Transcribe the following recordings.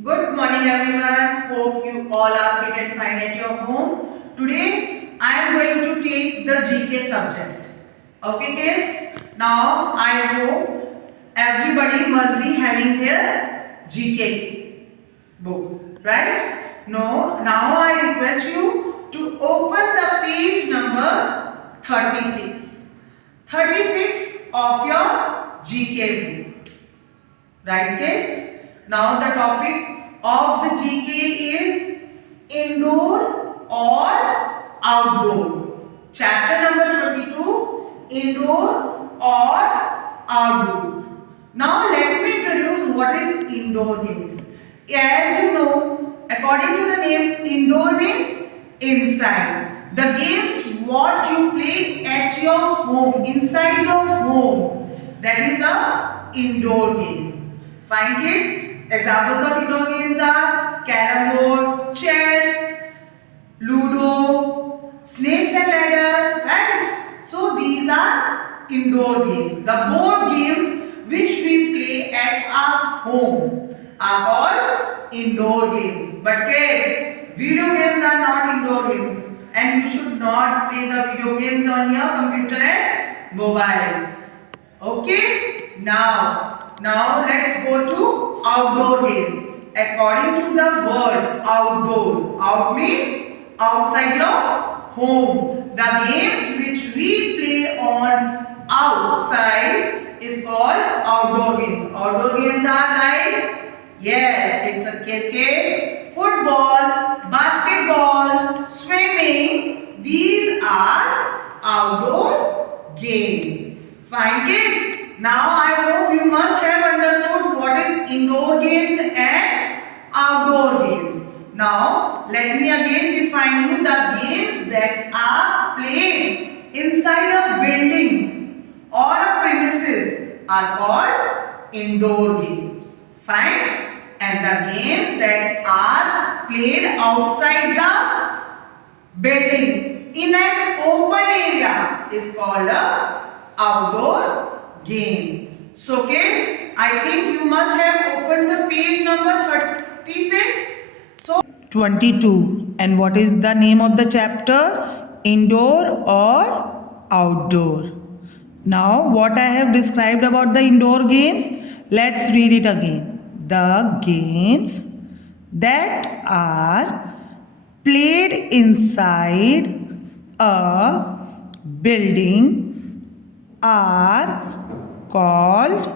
Good morning everyone. Hope you all are fit and fine at your home. Today I am going to take the GK subject. Okay kids? Now I hope everybody must be having their GK book, right? No, now I request you to open the page number 36. 36 of your GK book. Right kids? Now the topic of the GK is indoor or outdoor. Chapter number 22, indoor or outdoor. Now let me introduce what is indoor games. As you know, according to the name, indoor means inside. The games what you play at your home, inside your home. That is a indoor games. Fine kids. Examples of indoor games are carrom board, chess, ludo, snakes and ladder, right? So these are indoor games. The board games which we play at our home are called indoor games. But kids, video games are not indoor games and you should not play the video games on your computer and mobile. Okay, now let's go to outdoor game. According to the word outdoor, out means outside your home. The games which we play on outside is called outdoor games. Outdoor games are like, yes, it's a cricket, football, basketball, swimming. These are outdoor games. Fine kids. Now I hope you must have understood what is indoor games and outdoor games. Now let me again define you the games that are played inside a building or a premises are called indoor games. Fine. And the games that are played outside the building in an open area is called a outdoor game. So kids, I think you must have opened the page number 36. So 22. And what is the name of the chapter? Indoor or outdoor. Now what I have described about the indoor games, let's read it again. The games that are played inside a building are called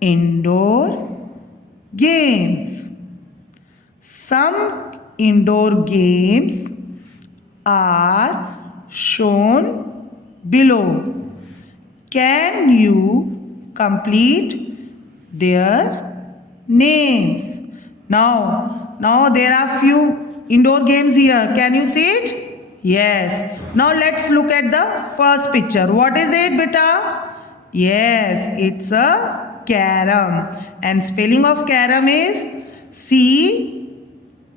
indoor games. Some indoor games are shown below. Can you complete their names? Now there are few indoor games here. Can you see it? Yes. Now let's look at the first picture. What is it, beta? Yes, it's a carom. And spelling of carom is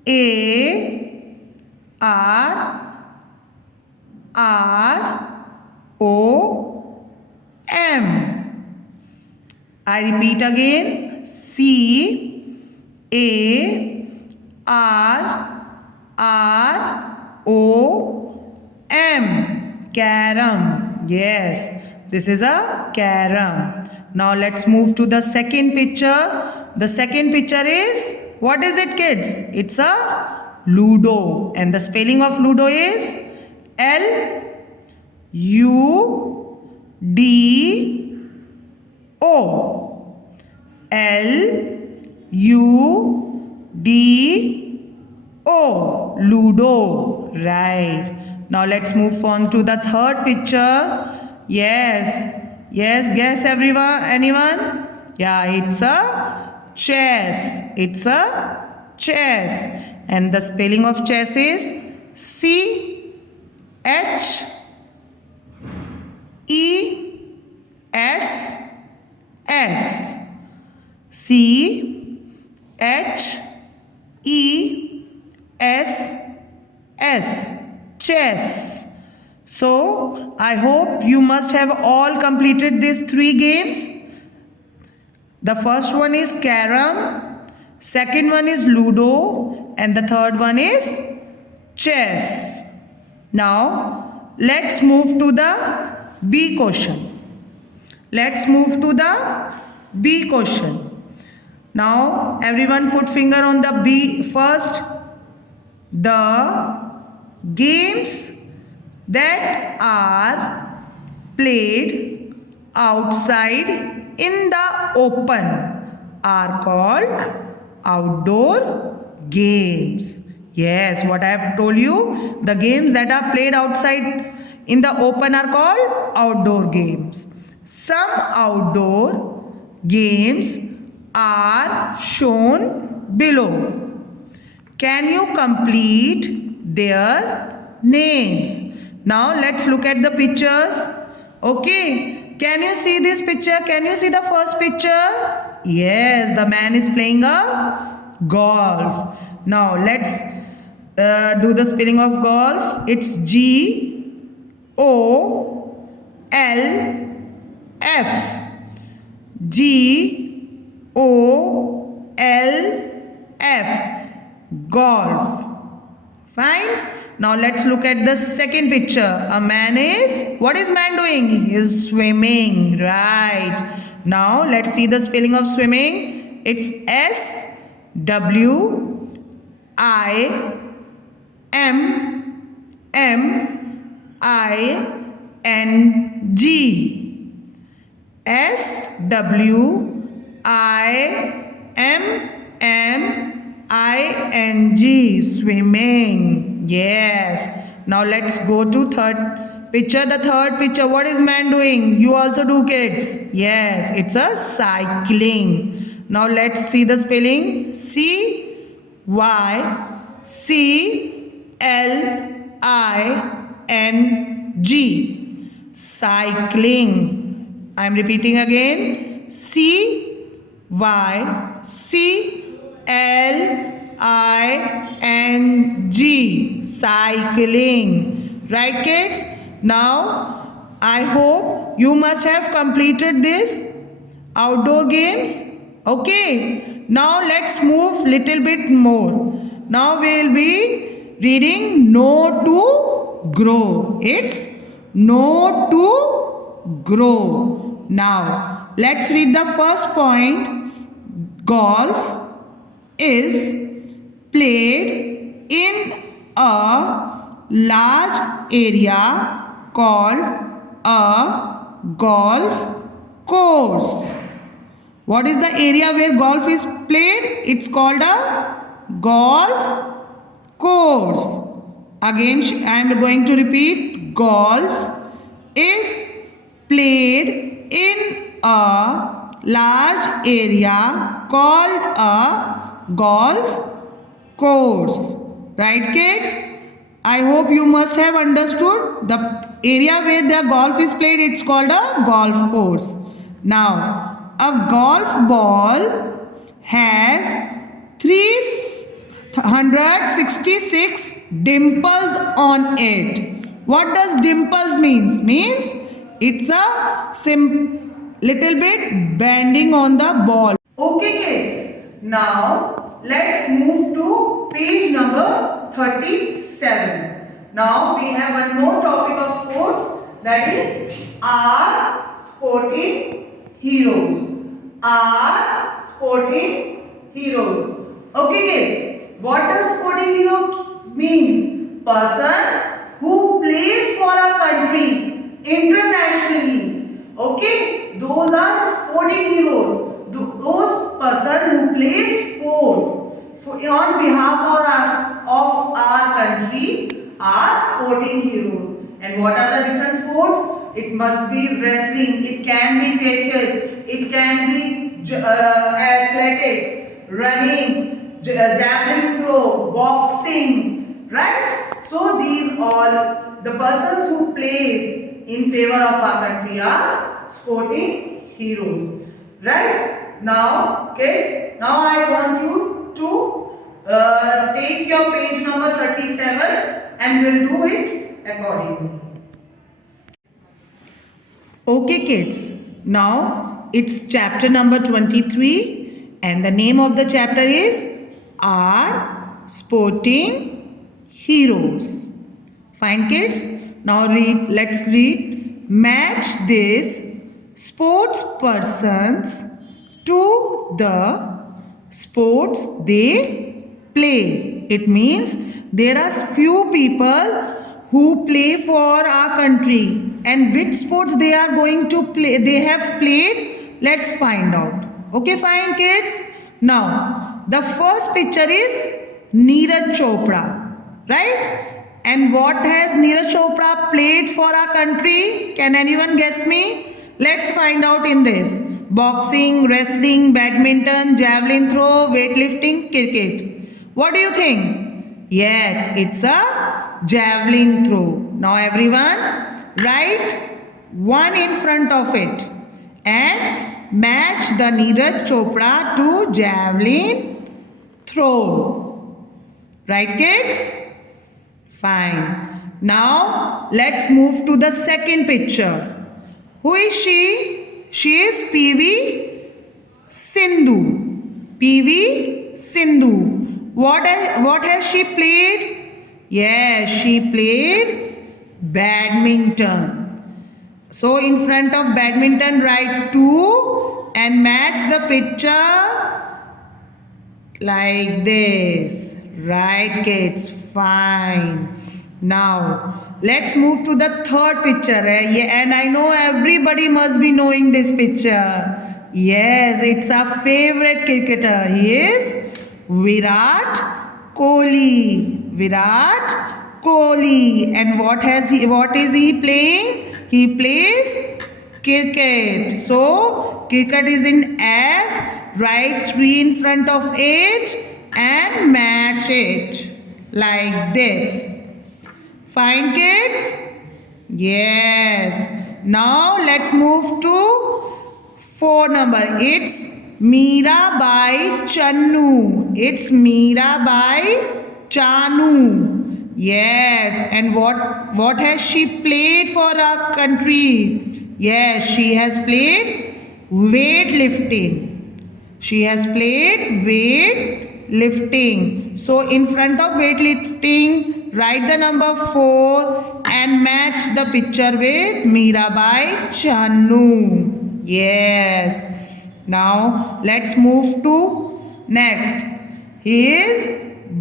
CARROM. I repeat again. CARROM. Carom. Yes, this is a carom. Now let's move to the second picture. The second picture is, what is it kids? It's a ludo. And the spelling of ludo is LUDO. LUDO. Ludo. Right. Now let's move on to the third picture. Yes. Guess everyone. Anyone? Yeah, it's a chess. It's a chess. And the spelling of chess is CHESS. CHESS. Chess. So I hope you must have all completed these three games. The first one is carom, second one is Ludo, and the third one is chess. Now let's move to the B question. Let's move to the B question. Now everyone put finger on the B first. The games that are played outside in the open are called outdoor games. Yes, what I have told you, the games that are played outside in the open are called outdoor games. Some outdoor games are shown below. Can you complete their names? Now let's look at the pictures. Okay, can you see this picture? Can you see the first picture? Yes, the man is playing a golf. Now let's do the spelling of golf. It's G-O-L-F. G-O-L-F. Golf. Fine. Now let's look at the second picture. A man is, what is man doing? He is swimming. Right. Now let's see the spelling of swimming. It's S-W-I-M-M-I-N-G. S-W-I-M-M-I-N-G. Swimming. Yes. Now let's go to third picture. The third picture. What is man doing? You also do, kids. Yes. It's a cycling. Now let's see the spelling. C-Y-C-L-I-N-G. Cycling. I am repeating again. C-Y-C-L-I-N-G. Cycling. Right, kids? Now, I hope you must have completed this outdoor games. Okay. Now, let's move little bit more. Now, we will be reading Know to Grow. It's Know to Grow. Now, let's read the first point. Golf is played in a large area called a golf course. What is the area where golf is played? It's called a golf course. Again, I am going to repeat. Golf is played in a large area called a golf course. Right, kids? I hope you must have understood the area where the golf is played. It's called a golf course. Now, a golf ball has 366 dimples on it. What does dimples means? Means it's a little bit bending on the ball. Okay, kids. Now let's move to page number 37. Now we have one more topic of sports, that is our sporting heroes. Our sporting heroes. Okay, kids. What does sporting hero means? Persons who plays for a country internationally. Okay, those are sporting heroes. Those person who play sports on behalf of our country are sporting heroes. And what are the different sports? It must be wrestling, it can be cricket, it can be athletics, running, javelin throw, boxing, right? So these all the persons who plays in favor of our country are sporting heroes. Right? Now, kids, now I want you to take your page number 37 and we'll do it accordingly. Okay, kids. Now, it's chapter number 23. And the name of the chapter is Our Sporting Heroes. Fine, kids? Now let's read. Match these sports persons to the sports they play. It means there are few people who play for our country, and which sports they are going to play, they have played. Let's find out. Okay, fine, kids? Now, the first picture is Neeraj Chopra, right? And what has Neeraj Chopra played for our country? Can anyone guess me? Let's find out in this. Boxing, wrestling, badminton, javelin throw, weightlifting, cricket. What do you think? Yes, it's a javelin throw. Now everyone, write one in front of it and match the Neeraj Chopra to javelin throw. Right, kids? Fine. Now let's move to the second picture. Who is she? She is PV Sindhu. PV Sindhu. What has she played? Yes, she played badminton. So in front of badminton, write 2 and match the picture like this. Right, kids? Fine. Now let's move to the third picture. And I know everybody must be knowing this picture. Yes, it's our favorite cricketer. He is Virat Kohli. Virat Kohli. And what is he playing? He plays cricket. So cricket is in F. Write 3 in front of it and match it like this. Fine, kids? Yes. Now let's move to 4 number. It's Mirabai Channu. It's Mirabai Chanu. Yes. And what has she played for our country? Yes, she has played weightlifting. She has played weightlifting. So in front of weightlifting, write the number 4 and match the picture with Mirabai Channu. Yes. Now let's move to next. He is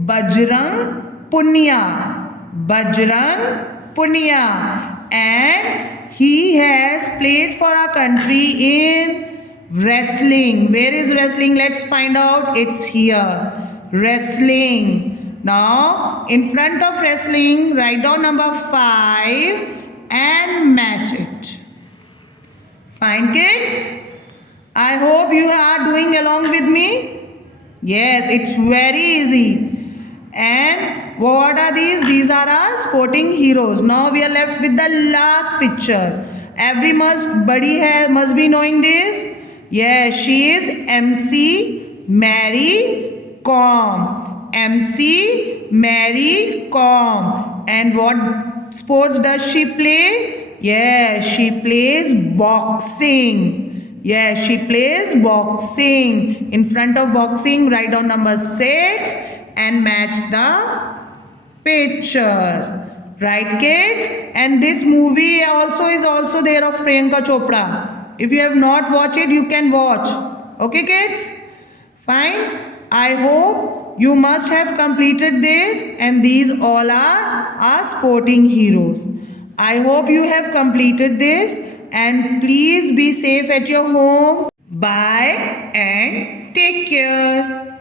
Bajrang Punia. Bajrang Punia. And he has played for our country in wrestling. Where is wrestling? Let's find out. It's here. Wrestling. Now, in front of wrestling, write down number 5 and match it. Fine, kids? I hope you are doing along with me. Yes, it's very easy. And what are these? These are our sporting heroes. Now we are left with the last picture. Everybody must be knowing this. Yes, she is MC Mary Kom. MC Mary Kom. And what sports does she play? Yes, she plays boxing. Yes, she plays boxing. In front of boxing, write down number 6 and match the picture. Right, kids? And this movie is also there of Priyanka Chopra. If you have not watched it, you can watch. Okay, kids? Fine. I hope you must have completed this, and these all are our sporting heroes. I hope you have completed this, and please be safe at your home. Bye and take care.